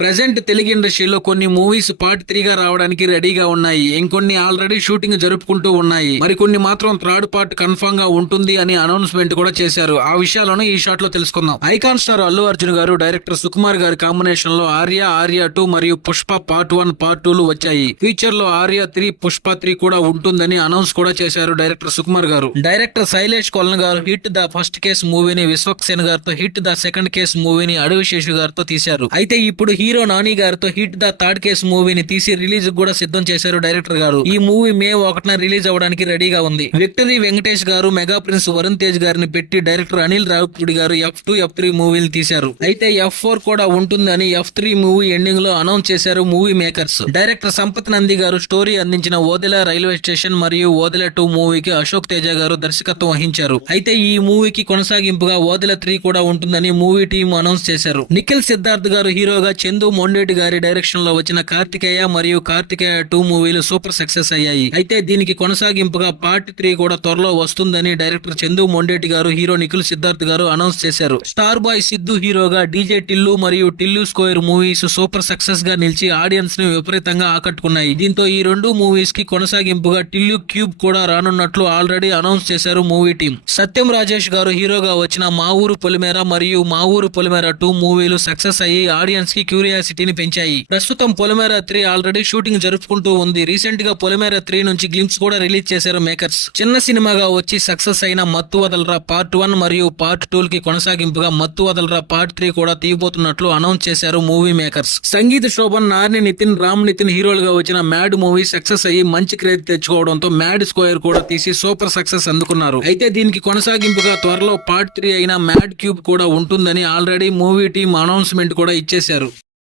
Present Telugu ఇండస్ట్రీలో కొన్ని movies part 3 గా రావడానికి రెడీగా ఉన్నాయి. ఇంకొన్ని ఆల్రెడీ షూటింగ్ జరుపుకుంటూ ఉన్నాయి. మరికొన్ని మాత్రం థర్డ్ పార్ట్ కన్ఫర్మ్ గా ఉంటుంది అని అనౌన్స్మెంట్ కూడా చేశారు. ఆ విషయాలను ఈ షాట్ లో తెలుసుకుందాం. ఐకాన్ స్టార్ అల్లు అర్జున్ గారు, డైరెక్టర్ సుకుమార్ గారి కాంబినేషన్ లో ఆర్య 2 మరియు పుష్ప పార్ట్ 1 పార్ట్ 2 లు వచ్చాయి. ఫ్యూచర్ లో ఆర్య 3 పుష్ప 3 కూడా ఉంటుందని అనౌన్స్ కూడా చేశారు డైరెక్టర్ సుకుమార్ గారు. డైరెక్టర్ శైలేష్ కొలన్ గారు హిట్ ద ఫస్ట్ కేస్ మూవీని విశ్వక్సేన్ గారితో, హిట్ ద సెకండ్ కేస్ మూవీని అడవి శేషు గారితో తీశారు. అయితే ఇప్పుడు హీరో నాని గారితో హిట్ ద థర్డ్ కేస్ మూవీని తీసి రిలీజ్ కూడా సిద్ధం చేశారు డైరెక్టర్ గారు. ఈ మూవీ మే 1న రిలీజ్ అవ్వడానికి రెడీగా ఉంది. విక్టరీ వెంకటేష్ గారు, మెగా ప్రిన్స్ వరుణ్ తేజ్ గారిని పెట్టి డైరెక్టర్ అనిల్ రావిపూడి గారు F2, F3 మూవీలు తీశారు. అయితే F4 కూడా ఉంటుందని F3 మూవీ ఎండింగ్ లో అనౌన్స్ చేశారు movie makers. Director Sampath Nandi గారు స్టోరీ అందించిన ఓదెల రైల్వే స్టేషన్ మరియు ఓదెల 2 మూవీకి అశోక్ తేజ గారు దర్శకత్వం వహించారు. అయితే ఈ మూవీకి కొనసాగింపుగా ఓదెల 3 కూడా ఉంటుందని మూవీ టీం అనౌన్స్ చేశారు. నిఖిల్ సిద్ధార్థ్ గారు హీరోగా, చందు మొండేటి గారి డైరెక్షన్ లో వచ్చిన కార్తికేయ మరియు కార్తికేయ 2 మూవీలు సూపర్ సక్సెస్ అయ్యాయి. అయితే దీనికి కొనసాగింపుగా పార్ట్ 3 కూడా త్వరలో వస్తుందని డైరెక్టర్ చందు మొండేటి గారు, హీరో నిఖిల్ సిద్ధార్థ్ గారు అనౌన్స్ చేశారు. స్టార్ బాయ్ సిద్ధు హీరోగా డీజే టిల్లు మరియు Tillu square movies super success గా నిలిచి ఆడియన్స్ ని విపరీతంగా ఆకట్టుకున్నాయి. దీంతో ఈ 2 మూవీస్ కి కొనసాగింపుగా టిల్లు క్యూబ్ కూడా రానున్నట్లు ఆల్రెడీ అనౌన్స్ చేశారు మూవీ టీం. సత్యం రాజేష్ గారు హీరోగా వచ్చిన మా ఊరు పొలిమేర మరియు మా ఊరు పొలిమేర 2 మూవీలు సక్సెస్ అయ్యి ఆడియన్స్ కి క్యూరియాసిటీని పెంచాయి. ప్రస్తుతం పొలిమేర 3 ఆల్రెడీ షూటింగ్ జరుపుకుంటూ ఉంది. రీసెంట్ గా పొలిమేర 3 నుంచి గ్లింప్స్ కూడా రిలీజ్ చేశారు మేకర్స్. చిన్న సినిమాగా వచ్చి సక్సెస్ అయిన మత్తు వదలరా పార్ట్ 1 మరియు పార్ట్ 2 కి కొనసాగింపుగా మత్తు వదలరా పార్ట్ 3 కూడా తీయబోతున్నట్లు అనౌన్స్ చేశారు మూవీ మేకర్స్. సంగీత శోభన్, నార్ని నితిన్, రామ్ నితిన్ హీరోలుగా వచ్చిన మ్యాడ్ మూవీ సక్సెస్ అయ్యి మంచి క్రేజ్ తెచ్చుకోవడంతో మ్యాడ్ స్క్వేర్ కూడా తీసి సూపర్ సక్సెస్ అందుకున్నారు. అయితే దీనికి కొనసాగింపుగా త్వరలో పార్ట్ 3 అయిన మ్యాడ్ క్యూబ్ కూడా ఉంటుందని ఆల్రెడీ మూవీ టీం అనౌన్స్మెంట్ కూడా ఇచ్చేశారు.